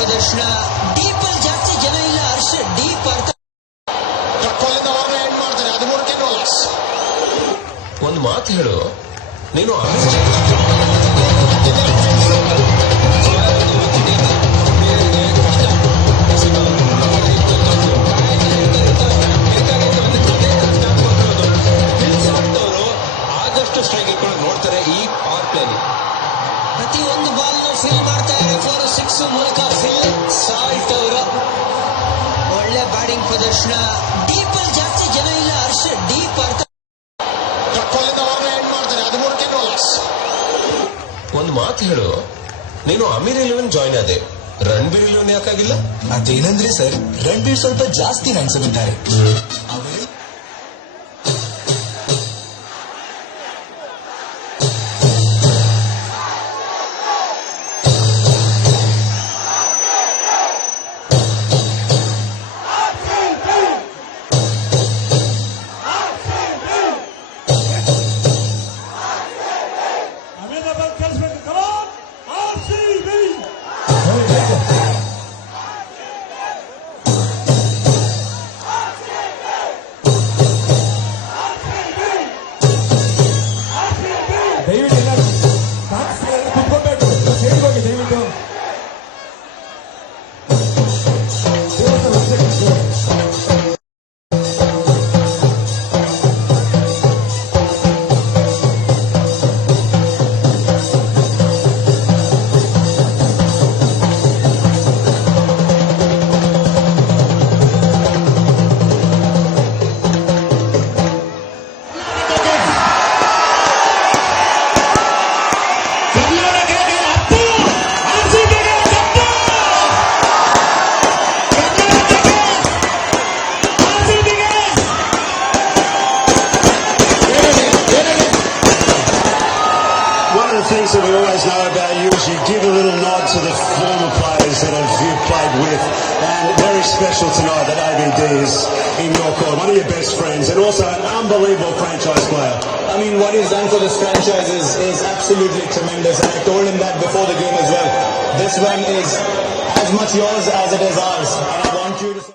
ಪ್ರದರ್ಶನ ಡೀಪ್ ಅಲ್ಲಿ ಜಾಸ್ತಿ ಜನ ಇಲ್ಲ. ಹರ್ಷ ಡೀಪ್ ಅರ್ಥ ಒಂದು ಮಾತು ಹೇಳು, ನೀನು ಆದಷ್ಟು ಸ್ಟ್ರೈಕ್ ಇಟ್ಕೊಂಡು ನೋಡ್ತಾರೆ ಈ ಪವರ್ ಪ್ಲೇಲಿ. ಪ್ರತಿಯೊಂದು ಬಾಲ್ ಫಿಲ್ ಮಾಡ್ತಾರೆ. 4-6 ಮೂಲಕ ಫಿಲ್ ಸಾಲ್ಟ್ ಅವರು ಒಳ್ಳೆ ಬ್ಯಾಟಿಂಗ್ ಪ್ರದರ್ಶನ. ಡೀಪ್ ಅಲ್ಲಿ ಜಾಸ್ತಿ ಜನ ಇಲ್ಲ. ಹರ್ಷ ಡೀಪ್ ಅರ್ಥ ಒಂದು ಮಾತು ಹೇಳು, ನೀನು ಅಮೀರ್ 11 ಜಾಯ್ನ್ ಆದೆ, ರಣಬೀರ್ 11 ಯಾಕಾಗಿಲ್ಲ? ಅದೇನಂದ್ರೆ ಸರ್, ರಣಬೀರ್ ಸ್ವಲ್ಪ ಜಾಸ್ತಿ runs ಬಿದ್ದಾರೆ. Things that we always know about you is you give a little nod to the former players that you've played with, and very special tonight that ABD is in your court, one of your best friends, and also an unbelievable franchise player. I mean, what he's done for this franchise is absolutely tremendous, and I told him that before the game as well. This one is as much yours as it is ours, and I want you to...